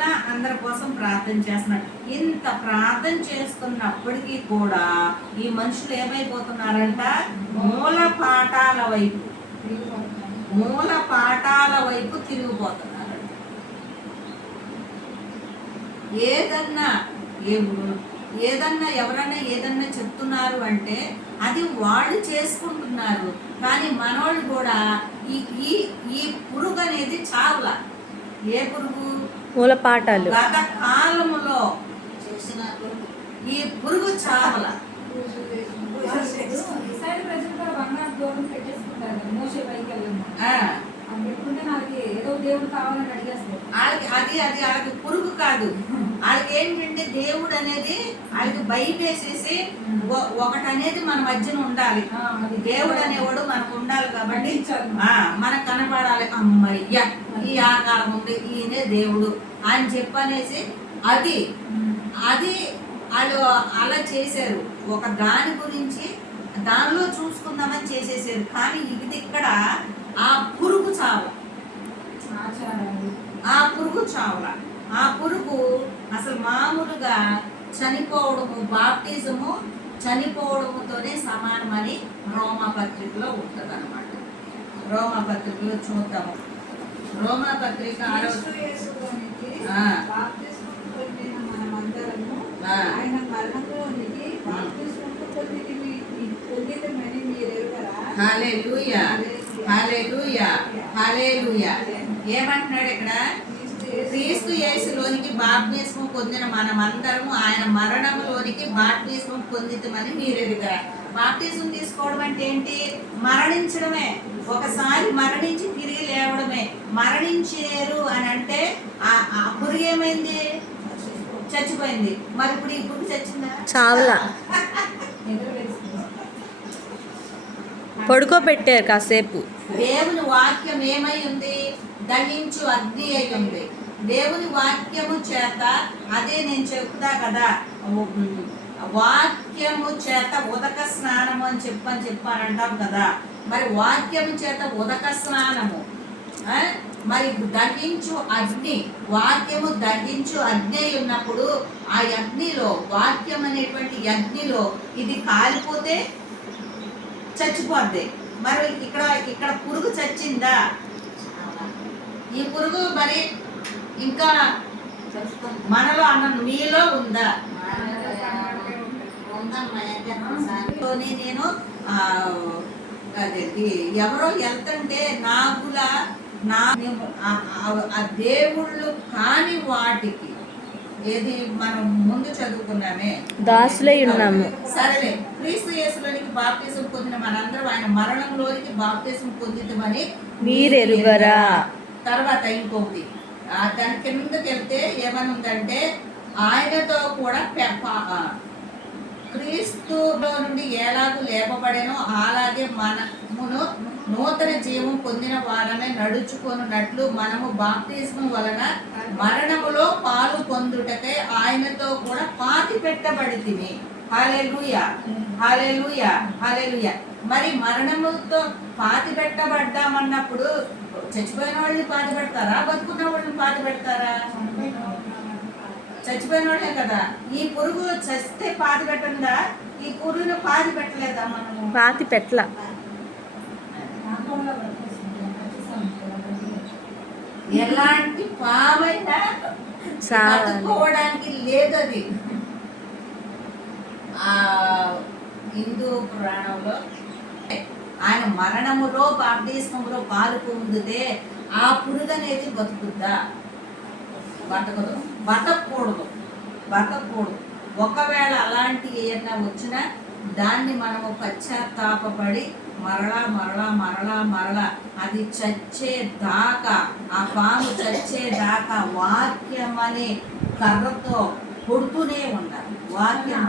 వెళ్ళినా అందరి కోసం ప్రార్థన చేస్తున్నాడు. ఇంత ప్రార్థన చేస్తున్నప్పటికీ కూడా ఈ మనుషులు ఏమైపోతున్నారంట? మూల పాఠాల వైపు తిరిగిపోతున్నారంట. ఏదన్నా ఎవరన్నా ఏదన్నా చెప్తున్నారు అంటే అది వాళ్ళు చేసుకుంటున్నారు. కానీ మనోళ్ళు కూడా ఈ పురుగు అనేది చావుల. ఏ పురుగు? మూల పాఠాలు. గత కాలములో ఈ పురుగు చావుల. వాళ్ళకి పురుగు కాదు. వాళ్ళకి ఏంటంటే దేవుడు అనేది వాళ్ళకి భయపేసేసి ఒకటి అనేది మన మధ్యన ఉండాలి. దేవుడు అనేవాడు మనకు ఉండాలి కాబట్టి మనకు కనపడాలి. అమ్మయ్య ఈ ఆకారం ఉంది, ఈయనే దేవుడు అని చెప్పనేసి అది వాళ్ళు అలా చేశారు. ఒక దాని గురించి దానిలో చూసుకుందామని చేసేసారు. కానీ ఇది ఇక్కడ ఆ పురుగు చావుల. ఆ పురుగు అసలు మామూలుగా చనిపోవడము, బాప్టిజము చనిపోవడముతోనే సమానమని రోమాపత్రికలో ఉంటుంది అన్నమాట. రోమాపత్రికలో చూద్దాము. రోమాపత్రిక హల్లెలూయా హల్లెలూయా హల్లెలూయా. ఏమంటున్నాడు ఇక్కడ? క్రీస్తు యేసులోనికి బాప్తిస్మం పొందిన మనమందరము ఆయన మరణములోనికి బాప్తిస్మం పొందితమని మీరు ఎరుగరా. బాప్తిజం తీసుకోవడం అంటే ఏంటి? మరణించడమే. ఒకసారి మరణించి తిరిగి లేవడమే. మరణించారు అని అంటే ఆ పురుగు ఏమైంది? చచ్చిపోయింది. మరి ఇప్పుడు ఈ పురుగు చచ్చిందా? చావులా. పడుకోబెట్టారు కాసేపు. దేవుని వాక్యం ఏమై ఉంది? దహించు అగ్ని అయి ఉంది. దేవుని వాక్యము చేత, అదే నేను చెప్తా కదా, వాక్యము చేత ఉదక స్నానము అని చెప్పానంటాం కదా. మరి వాక్యము చేత ఉదక స్నానము, మరి దహించు అగ్ని, వాక్యము దహించు అగ్ని ఉన్నప్పుడు ఆ అగ్నిలో, వాక్యం అనేటువంటి అగ్నిలో ఇది కాలిపోతే చచ్చిపోద్ది. మరి ఇక్కడ పురుగు చచ్చిందా? ఈ పురుగు మరి ఇంకా మనలో మీలో ఉందా? నేను అదేంటి ఎవరో వెళ్తుంటే ఆ దేవుళ్ళు కాని వాటికి ఏది మనం ముందు చదువుకున్నామే, దాసులై ఉన్నాము. సరేలే, క్రీస్తు యేసులోనికి బాప్తిజం పొందిన మనందరం ఆయన మరణంలోనికి బాప్తిజం పొందితమని మీరెరుగరా. తర్వాత ఇంకొకటి దాని కిందకి వెళ్తే ఏమని ఉందంటే, ఆయనతో కూడా క్రీస్తులో నుండి ఎలాగూ లేపబడేనో అలాగే మనమును నూతన జీవం పొందిన వారమే నడుచుకొనున్నట్లు మనము బాప్తిజం వలన మరణములో పాలు పొందుటకై ఆయనతో కూడా పాతి పెట్టబడితిమి. హల్లెలూయా హల్లెలూయా హల్లెలూయా. మరి మరణముతో పాతి పెట్టబడ్డామన్నప్పుడు చచ్చిపోయిన వాళ్ళని పాతి పెడతారా? బతుకున్న వాళ్ళని పాతి పెడతారా? చచ్చిపోయిన వాళ్ళే కదా. ఈ పురుగు చస్తే పాతి పెట్టందా? ఈ పురుగును పాతి పెట్టలేదా? మనము పాతి పెట్టల. ఎలాంటి పామైనా బతుకోవడానికి లేదు. అది ఆ హిందూ పురాణంలో ఆయన మరణములో బాప్తిస్మములో పాలు పొందితే ఆ పురుగు అనేది బతుకుద్దా? బతకదు. బతకూడదు. ఒకవేళ అలాంటి ఏదైనా వచ్చినా దాన్ని మనము పశ్చాత్తాపడి మరలా అది చచ్చేదాకా, ఆ పాము చచ్చేదాకా వాక్యం అనే కర్రతో కొడుతూనే ఉండాలి. వాక్యం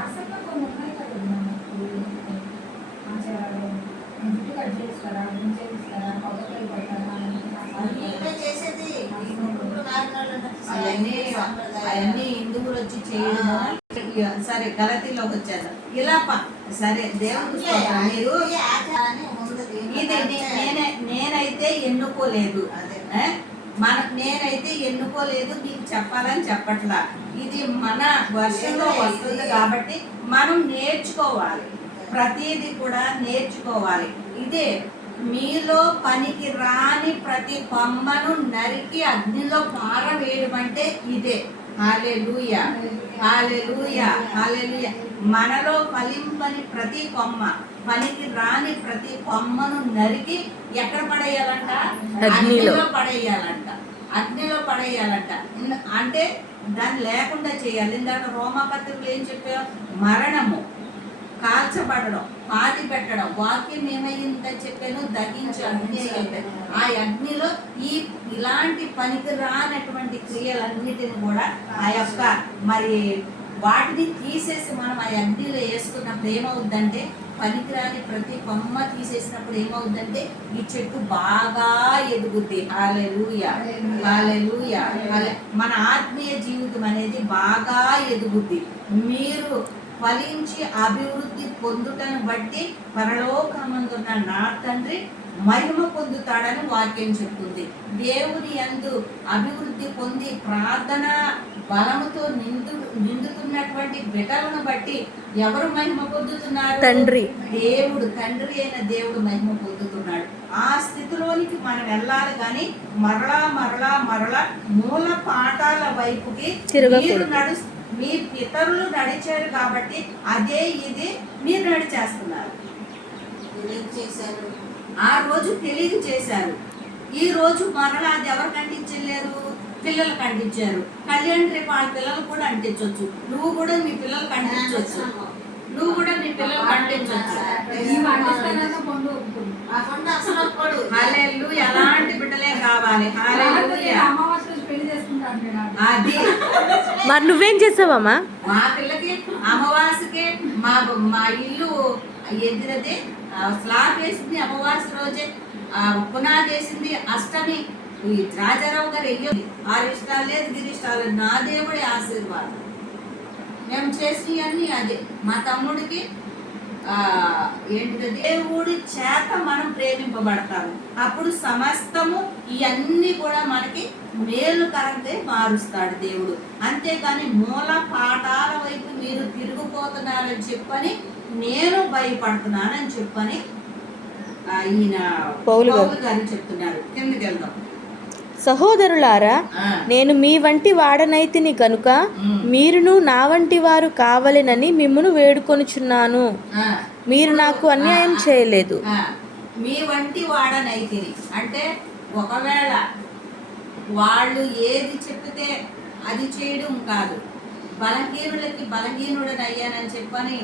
అవన్నీ హిందువులు వచ్చి చేయడం. సరే, గలతీలోకి వచ్చారు. ఇలా సరే, దేవుడు మీరు నేనైతే ఎన్నుకోలేదు. నేనైతే ఎన్నుకోలేదు, మీకు చెప్పాలని చెప్పట్లా. ఇది మన వర్షంలో వస్తుంది కాబట్టి మనం నేర్చుకోవాలి, ప్రతిదీ కూడా నేర్చుకోవాలి. ఇదే మీలో పనికి రాని ప్రతి కొమ్మను నరికి అగ్నిలో పారవేయడం అంటే ఇదే. హల్లెలూయా, హల్లెలూయా, హల్లెలూయా. మనలో ఫలింపని ప్రతి కొమ్మ, పనికి రాని ప్రతి కొమ్మను నరికి ఎక్కడ పడేయాలంట? అగ్నిలో పడేయాలంట, అగ్నిలో పడేయాలంట. అంటే దాన్ని లేకుండా చేయాలి. ఇందాక రోమపత్రికలు ఏం చెప్పావు? మరణము, కాల్చబడడం, పాతి పెట్టడం. వాక్యం ఏమైందని చెప్పాను? దహించి అగ్ని అయ్యింది. ఆ అగ్నిలో ఇలాంటి పనికి రానటువంటి క్రియలన్నిటిని కూడా ఆ యొక్క మరి వాటిని తీసేసి మనం ఆ అగ్నిలో వేసుకున్నప్పుడు ఏమవుద్దంటే, పనికిరాని ప్రతి కొమ్మ తీసేసినప్పుడు ఏమవుద్దంటే ఈ చెట్టు బాగా ఎదుగుద్ది. హల్లెలూయా, హల్లెలూయా. మన ఆత్మీయ జీవితం అనేది బాగా ఎదుగుద్ది. మీరు ఫలించి అభివృద్ధి పొందుటను బట్టి పరలోకమందున్న నా తండ్రి మహిమ పొందుతాడని వాక్యం చెప్తుంది. దేవుని యందు అభివృద్ధి పొంది ప్రార్థన బలముతో నిండుతున్నటువంటి బిడ్డలను బట్టి ఎవరు మహిమ పొందుతున్నారు? తండ్రి, దేవుడు, తండ్రి అయిన దేవుడు మహిమ పొందుతున్నాడు. ఆ స్థితిలోనికి మనం వెళ్ళాలి, కానీ మరలా మరలా మరలా మూల పాఠాల వైపుకి మీ పితరులు నడిచారు కాబట్టి అదే ఇది మీరు నడిచేస్తున్నారు. ఆ రోజు తెలియదు చేశారు, ఈ రోజు మరలా అది ఎవరు ఖండించలేరు? పిల్లలు ఖండించారు. కళ్యాణ్ రేపు వాళ్ళ పిల్లలు కూడా అంటించవచ్చు. నువ్వు కూడా మీ పిల్లలు ఖండించవచ్చు, నువ్వు కూడా మీ పిల్లలు ఖండించవచ్చు. హల్లెలూయా, ఎలాంటి బిడ్డలే కావాలి. హల్లెలూయా. అది మరి నువ్వేం చేసావమ్మా? మా పిల్లకి అమావాస్యకి మా ఇల్లు ఎదురదే స్లాబ్ వేసింది, అమావాస్య రోజే పునాది వేసింది. అష్టమి రాజారావు గారు వెయ్యి 6 ఇష్టాలు లేదు, గిరిష్టాలు. నా దేవుడి ఆశీర్వాదం మేము చేసినవన్నీ అదే. మా తమ్ముడికి ఏంటిది? దేవుడి చేత మనం ప్రేమింపబడతాము. అప్పుడు సమస్తము ఇవన్నీ కూడా మనకి మేలుకరంగా మారుస్తాడు దేవుడు. అంతేకాని మూల పాఠాల వైపు మీరు తిరిగిపోతున్నారని చెప్పని నేను భయపడుతున్నానని చెప్పని ఈయన పౌలు గారు చెప్తున్నారు. కిందకి వెళ్దాం. సహోదరులారా, నేను మీ వంటి వాడనైతిని కనుక మీరును నా వంటి వారు కావాలనని మిమ్మును వేడుకొనుచున్నాను. మీరు నాకు అన్యాయం చేయలేదు. మీ వంటి వాడనైతిని అంటే ఒకవేళ వాళ్ళు ఏది చెప్తే అది చేయడం కాదు. బలహీనులకి బలహీనుడని అయ్యానని చెప్పని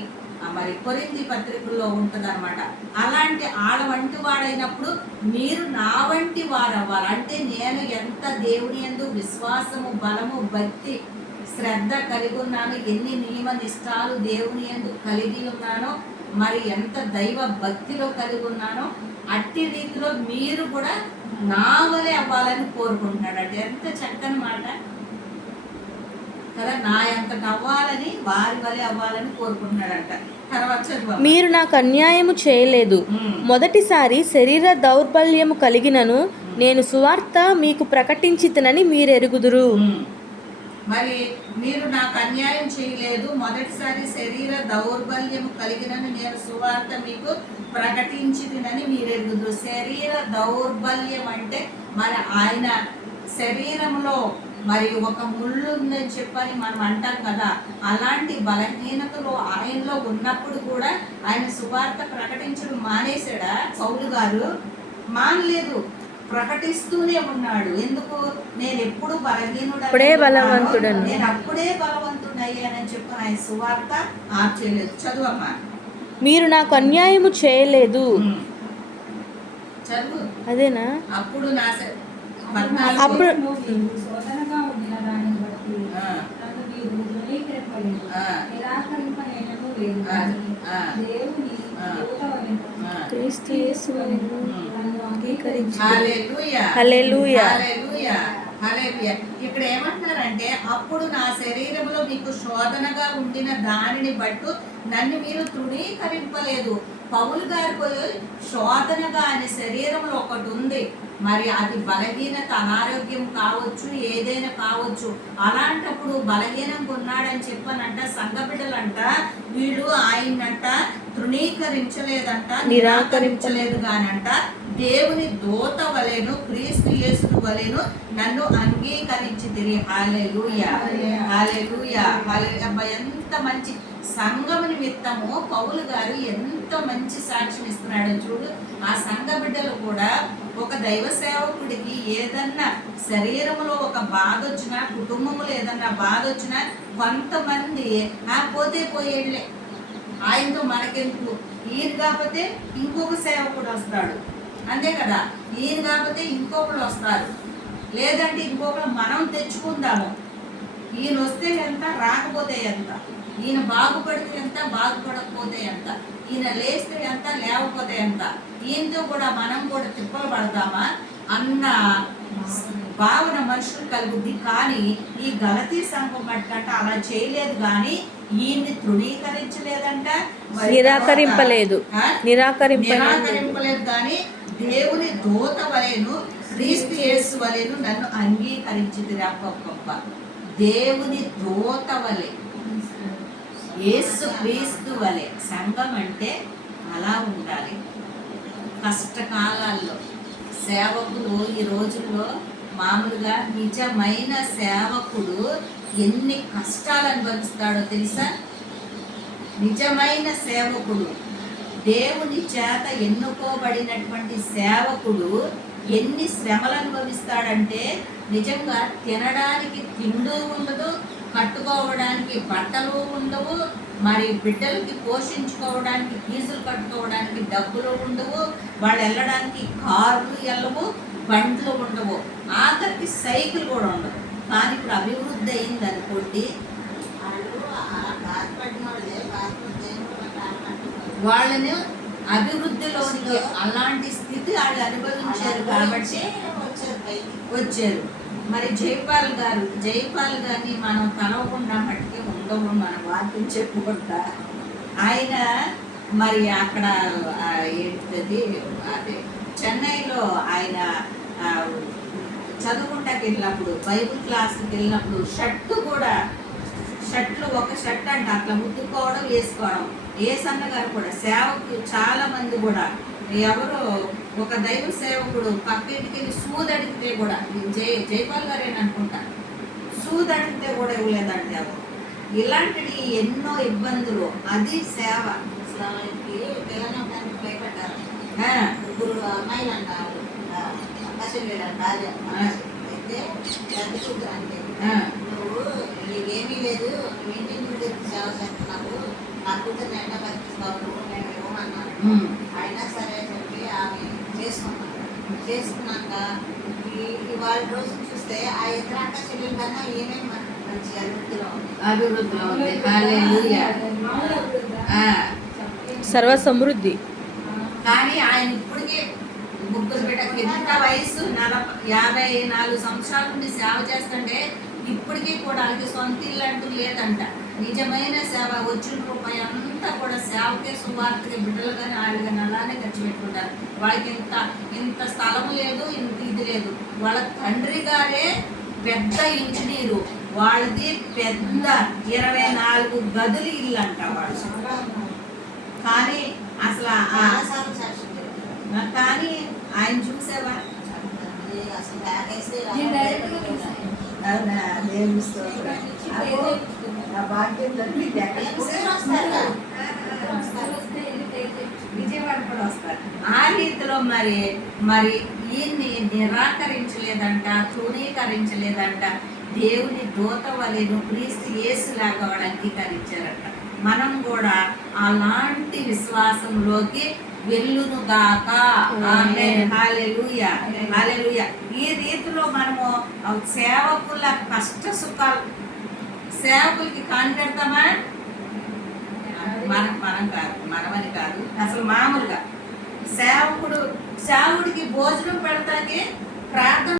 మరి కొరింథీ పత్రికల్లో ఉంటుందన్నమాట. అలాంటి ఆడ వంటి వాడైనప్పుడు మీరు నా వంటి వారు అవ్వాలి. అంటే నేను ఎంత దేవుని యందు విశ్వాసము, బలము, భక్తి, శ్రద్ధ కలిగి ఉన్నాను, ఎన్ని నియమ నిష్ఠాలు దేవుని యందు కలిగి ఉన్నానో, మరి ఎంత దైవ భక్తిలో కలిగి ఉన్నానో అట్టి రీతిలో మీరు కూడా నా వలె అవ్వాలని కోరుకుంటున్నాడు. అంటే ఎంత చక్కని మాట కదా. నా ఎంతటి అవ్వాలని, వారి వలె అవ్వాలని కోరుకుంటున్నాడంట. తర్వాత మీరు నాకు అన్యాయము చేయలేదు. మొదటిసారి శరీర దౌర్బల్యము కలిగినను నేను సువార్త మీకు ప్రకటించితనని మీరు ఎరుగుదురు. మరి మీరు నాకు అన్యాయం చేయలేదు, మొదటిసారి శరీర దౌర్బల్యము కలిగినని నేను సువార్త మీకు ప్రకటించినని మీరు ఎరుగుదురు. శరీర దౌర్బల్యం అంటే మరి ఆయన శరీరంలో మరి ఒక ముళ్ళు ఉందని చెప్పని మనం అంటాం కదా. అలాంటి బలహీనతలు ఆయనలో ఉన్నప్పుడు కూడా ఆయన సువార్త ప్రకటించడం మానేశాడా? పౌలు గారు మానలేదు, ప్రకటిస్తూనే ఉన్నాడు. ఎందుకు? నేను ఎప్పుడు బలహీనుడు, నేను అప్పుడే బలవంతుడు అయ్యానని చెప్పి ఆయన సువార్త ఆపేయలేదు. చదువమ్మా. మీరు నాకు అన్యాయము చేయలేదు. చదువు. అదేనా? అప్పుడు నా అప్పుడు ఇక్కడ ఏమంటున్నారంటే, అప్పుడు నా శరీరంలో మీకు శోధనగా ఉండిన దానిని బట్టు నన్ను మీరు తృణీకరింపలేదు. పౌలు గారికి శోధనగా అనే శరీరంలో ఒకటి ఉంది. మరి అది బలహీనత, అనారోగ్యం కావచ్చు, ఏదైనా కావచ్చు. అలాంటప్పుడు బలహీనంగా ఉన్నాడని చెప్పనంట సంఘ బిడ్డలంట వీళ్ళు ఆయనంట తృణీకరించలేదంట, నిరాకరించలేదు కానంట దేవుని దూత వలెను, క్రీస్తు యేసుని వలెను నన్ను అంగీకరించితిరి. హల్లెలూయా, హల్లెలూయా, హల్లెలూయా. ఎంత మంచి సంఘం నిమిత్తము పౌలు గారు ఎంత మంచి సాక్ష్యం ఇస్తున్నాడో చూడు. ఆ సంఘ బిడ్డలు కూడా ఒక దైవ సేవకుడికి ఏదన్నా శరీరంలో ఒక బాధ వచ్చినా, కుటుంబంలో ఏదన్నా బాధ వచ్చినా కొంతమంది పోతే పోయేళ్ళే, ఆయనతో మనకెందుకు, ఈయన కాకపోతే ఇంకొక సేవకుడు వస్తాడు, అంతే కదా, ఈయన కాకపోతే ఇంకొకరు వస్తారు, లేదంటే ఇంకొకరు మనం తెచ్చుకుందాము, ఈయన వస్తే ఎంత, రాకపోతే ఎంత, ఈయన బాగుపడితే ఎంత, బాగుపడకపోతే ఎంత, ఈయన లేస్తే ఎంత, లేకపోతే ఎంత, ఈయనతో కూడా మనం కూడా తిప్పలు పడతామా అన్న భావన మనుషులు కలుగుద్ది. కానీ ఈ గలతీ సంఘం మట్టుకంట అలా చేయలేదు. కానీ ఈయన్ని తృణీకరించలేదంట, నిరాకరింపలేదు. కానీ దేవుని దూత వలెను, క్రీస్తు యేసు వలెను నన్ను అంగీకరించింది. అప్ప దేవుని దూత వలె, యేసు క్రీస్తు వలె సంఘం అంటే అలా ఉండాలి. కష్టకాలాల్లో సేవకులు ఈ రోజుల్లో మామూలుగా నిజమైన సేవకుడు ఎన్ని కష్టాలు అనుభవిస్తాడో తెలుసా? నిజమైన సేవకుడు, దేవుని చేత ఎన్నుకోబడినటువంటి సేవకుడు ఎన్ని శ్రమలు అనుభవిస్తాడంటే నిజంగా తినడానికి తిండి ఉండదు, కట్టుకోవడానికి బట్టలు ఉండవు, మరి బిడ్డలకి పోషించుకోవడానికి ఫీజులు కట్టుకోవడానికి డబ్బులు ఉండవు, వాళ్ళు వెళ్ళడానికి కార్లు వెళ్ళవు, బండ్లు ఉండవు, ఆఖరికి సైకిల్ కూడా ఉండదు. కానీ ఇప్పుడు అభివృద్ధి అయింది అనుకోండి, వాళ్ళని అభివృద్ధిలోనికి అలాంటి స్థితి వాళ్ళు అనుభవించారు కాబట్టి వచ్చారు. మరి జైపాల్ గారిని మనం కలవకుండా మట్టికి ఉండవు, మనం వాక్యం చెప్పుకుంటా. ఆయన మరి అక్కడ ఏంటది అదే చెన్నైలో ఆయన చదువుకుంటాకి వెళ్ళినప్పుడు, బైబుల్ క్లాస్కి వెళ్ళినప్పుడు షర్ట్లు ఒక షర్ట్ అంట అట్లా ముట్టుకోవడం, వేసుకోవడం. ఏ సన్నగారు కూడా సేవకు చాలా మంది కూడా ఎవరో ఒక దైవ సేవకుడు పక్కింటికి వెళ్ళి సూది అడిగితే కూడా, జైపాల్ గారేననుకుంటా, సూది అడిగితే కూడా ఇవ్వలేదండి ఎవరు. ఇలాంటివి ఎన్నో ఇబ్బందులు. అది సేవ. ముగ్గురు అమ్మాయిలు అంటారు, నువ్వు నీకేమీ లేదు, మీ ఇంటి నుండి సేవ చేస్తున్నావు, నా కూతురు ఎండ బతికిస్తావు, నేను ఇవ్వమన్నాను. అయినా సరే చెప్పి ఆమె చేసుకున్నాక ఇవాళ రోజు చూస్తే ఆ ఇద్దరు అక్క చెల్లెల కన్నా ఏమేమి మంచి అభివృద్ధిలో ఉంది. హల్లెలూయా. సర్వ సమృద్ధి. కానీ ఆయన ఇప్పటికే ముగ్గురు బిడ్డకి ఎంత వయసు 54 సంవత్సరాల నుండి సేవ చేస్తుంటే ఇప్పటికీ కూడా వాళ్ళకి సొంత ఇల్లు అంటూ లేదంట. నిజమైన సేవ, వచ్చిన రూపాయి అంతా కూడా సేవకే, సువార్తకి, బిడ్డలు కానీ వాళ్ళు కానీ అలానే ఖర్చు పెట్టుకుంటారు. వాళ్ళకి ఇంత స్థలం లేదు, ఇంత ఇది లేదు. వాళ్ళ తండ్రి గారే పెద్ద ఇంజనీరు, వాళ్ళది పెద్ద 24 గదులు ఇల్లు అంట వాళ్ళు. కానీ అసలు కానీ ఆయన చూసావా? విజయవాడ కూడా వస్తారు. ఆ రీతిలో మరి ఈయన్ని నిరాకరించలేదంట, తృణీకరించలేదంట. దేవుని దూత వలెను, క్రీస్తు యేసులాగా వాడు అంగీకరించారంట. మనం కూడా అలాంటి విశ్వాసంలోకి వెళ్ళునుగాక. ఆమేన్. హల్లెలూయా, హల్లెలూయా. ఈ రీతిలో మనము సేవకుల కష్ట సుఖాలు, సేవకులకి కానిపెడతామా? మనమని కాదు, అసలు మామూలుగా సేవకుడికి భోజనం పెడతాకి ప్రార్థన